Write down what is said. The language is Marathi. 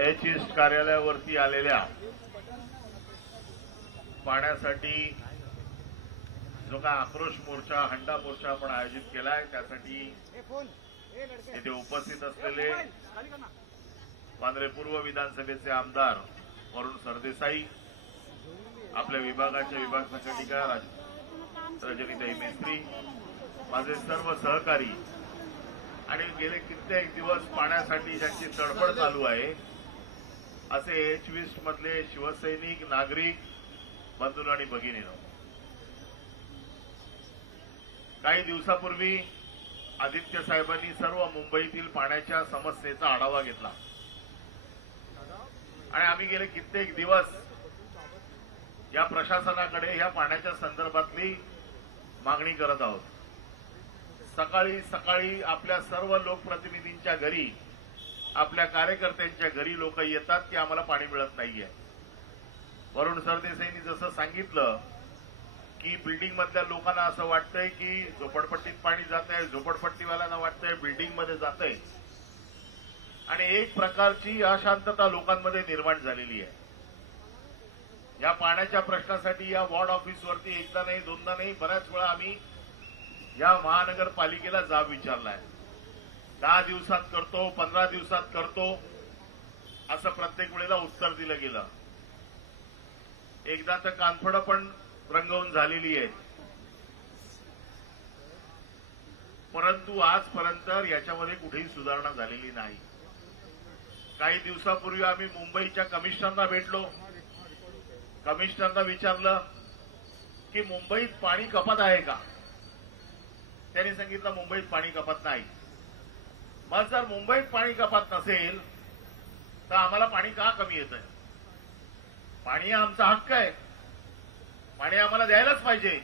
एच ईस्ट कार्यालयावरती आलेल्या पाण्यासाठी जो काय आक्रोश मोर्चा हंडा मोर्चा आपण आयोजित केलाय त्यासाठी येथे उपस्थित असलेले वांद्रे पूर्व विधानसभेचे आमदार वरुण सरदेसाई, आपल्या विभागाचे विभाग संघटिका रजनीताई मेस्त्री, माझे सर्व सहकारी आणि गेले कित्येक दिवस पाण्यासाठी ज्यांची तडफड चालू आहे असे एच ईस्ट मधले शिवसैनिक, नागरिक बंधू आणि भगिनींनो, काही दिवसापूर्वी आदित्य साहेबांनी सर्व मुंबईतील पाण्याच्या समस्येचा आढावा घेतला आणि आम्ही गेले कित्येक दिवस या प्रशासनाकडे या पाण्याच्या संदर्भातली मागणी करत आहोत. सकाळी सकाळी आपल्या सर्व लोकप्रतिनिधींच्या घरी, आपल्या कार्यकर्त्यांच्या घरी लोक येतात की आम्हाला पाणी मिळत नाहीये. वरुण सरदेसाईंनी जसं सांगितलं की बिल्डिंग मधल्या लोकांना असं वाटतंय की झोपडपट्टीत पाणी जात आहे, झोपडपट्टीवाल्यांना वाटतंय बिल्डिंग मध्ये जातंय आणि एक प्रकारची अशांतता लोकांमध्ये निर्माण झालेली आहे. या पाण्याच्या प्रश्नासाठी या वॉर्ड ऑफिसवरती एकदा नाही दोनदा नाही बऱ्याच वेळा आम्ही या महानगरपालिकेला जाब विचारलाय. 10 दिवसात करतो, 15 दिवसात करतो असं प्रत्येक वेळेला उत्तर दिलं गेलं. एकदा तर कानफडं पण रंगवून झालेली आहे, परंतु आजपर्यंत याच्यामध्ये कुठेही सुधारणा झालेली नाही. काही दिवसापूर्वी आम्ही मुंबईच्या कमिशनरना भेटलो. कमिशनरना विचारलं की मुंबईत पाणी कपात आहे का? त्यांनी सांगितलं मुंबईत पाणी कपात नाही. मग जर मुंबईत पाणी कपात नसेल तर आम्हाला पाणी का कमी येतंय? पाणी हा आमचा हक्क आहे, पाणी आम्हाला द्यायलाच पाहिजे.